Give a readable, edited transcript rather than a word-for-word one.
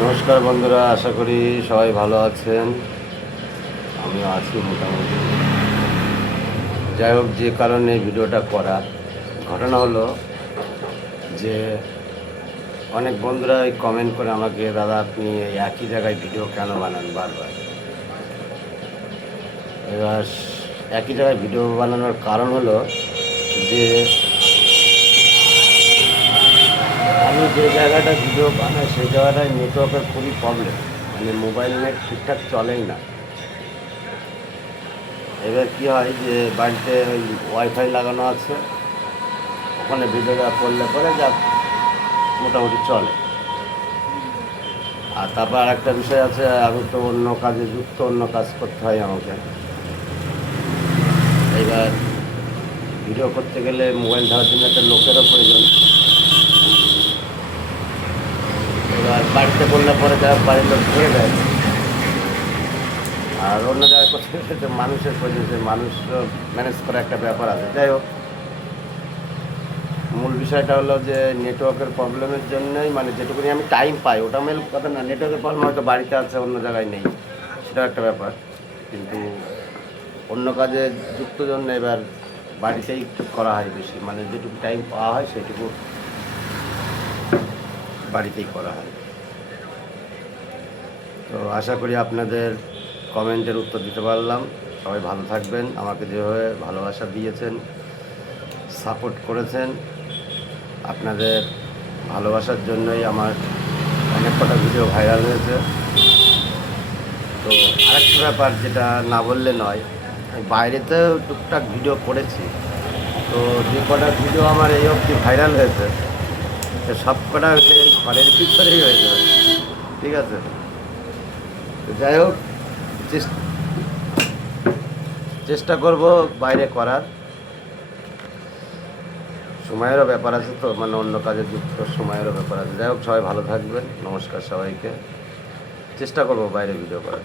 নমস্কার বন্ধুরা, আশা করি সবাই ভালো আছেন। আমিও আছি মোটামুটি। যাই হোক, যে কারণে ভিডিওটা করা, ঘটনা হলো যে অনেক বন্ধুরা কমেন্ট করে আমাকে, দাদা আপনি এই একই জায়গায় ভিডিও কেন বানান বারবার। এবার একই জায়গায় ভিডিও বানানোর কারণ হলো যে আমি যে জায়গাটা ভিডিও বানাই সেই জায়গাটায় নেটওয়ার্কের খুবই প্রবলেম, মানে মোবাইল নেট ঠিকঠাক চলেই না। এবার কী হয় যে বাড়িতে ওই ওয়াইফাই লাগানো আছে, ওখানে ভিডিওটা করলে পরে যা মোটামুটি চলে। আর তারপর আর একটা বিষয় আছে, আমি তো অন্য কাজে যুক্ত, অন্য কাজ করতে হয় আমাকে। এবার ভিডিও করতে গেলে মোবাইল ধরার জন্য একটা লোকেরও প্রয়োজন। এবার বাড়িতে করলে পরে যারা বাড়ির লোক ধরে দেয়, আর অন্য জায়গায় করতে গেলে মানুষের প্রয়োজন, যে মানুষ ম্যানেজ করা একটা ব্যাপার আছে। যাই হোক, মূল বিষয়টা হলো যে নেটওয়ার্কের প্রবলেমের জন্যই, মানে যেটুকুনি আমি টাইম পাই ওটা মেল কথা না। নেটওয়ার্কের প্রবলেম হয়তো বাড়িতে আছে, অন্য জায়গায় নেই, সেটাও একটা ব্যাপার। কিন্তু অন্য কাজে যুক্ত জন্য এবার বাড়িতেই করা হয় বেশি, মানে যেটুকু টাইম পাওয়া হয় সেটুকু বাড়িতেই করা হয়। তো আশা করি আপনাদের কমেন্টের উত্তর দিতে পারলাম। সবাই ভালো থাকবেন। আমাকে যেভাবে ভালোবাসা দিয়েছেন, সাপোর্ট করেছেন, আপনাদের ভালোবাসার জন্যই আমার অনেক কটা ভিডিও ভাইরাল হয়েছে। তো আরেকটা ব্যাপার যেটা না বললে নয়, আমি বাইরেতেও টুকটাক ভিডিও করেছি। তো যে কটা ভিডিও আমার এই অবধি ভাইরাল হয়েছে, তো সব কটা সেই ঘরের ভিতরেই হয়েছে, ঠিক আছে। তো যাই হোক, চেষ্টা করব বাইরে করার। সময়েরও ব্যাপার আছে, তো মানে অন্য কাজে যুক্ত সময়েরও ব্যাপার আছে। যাই হোক, সবাই ভালো থাকবেন। নমস্কার সবাইকে। চেষ্টা করব বাইরে ভিডিও করার।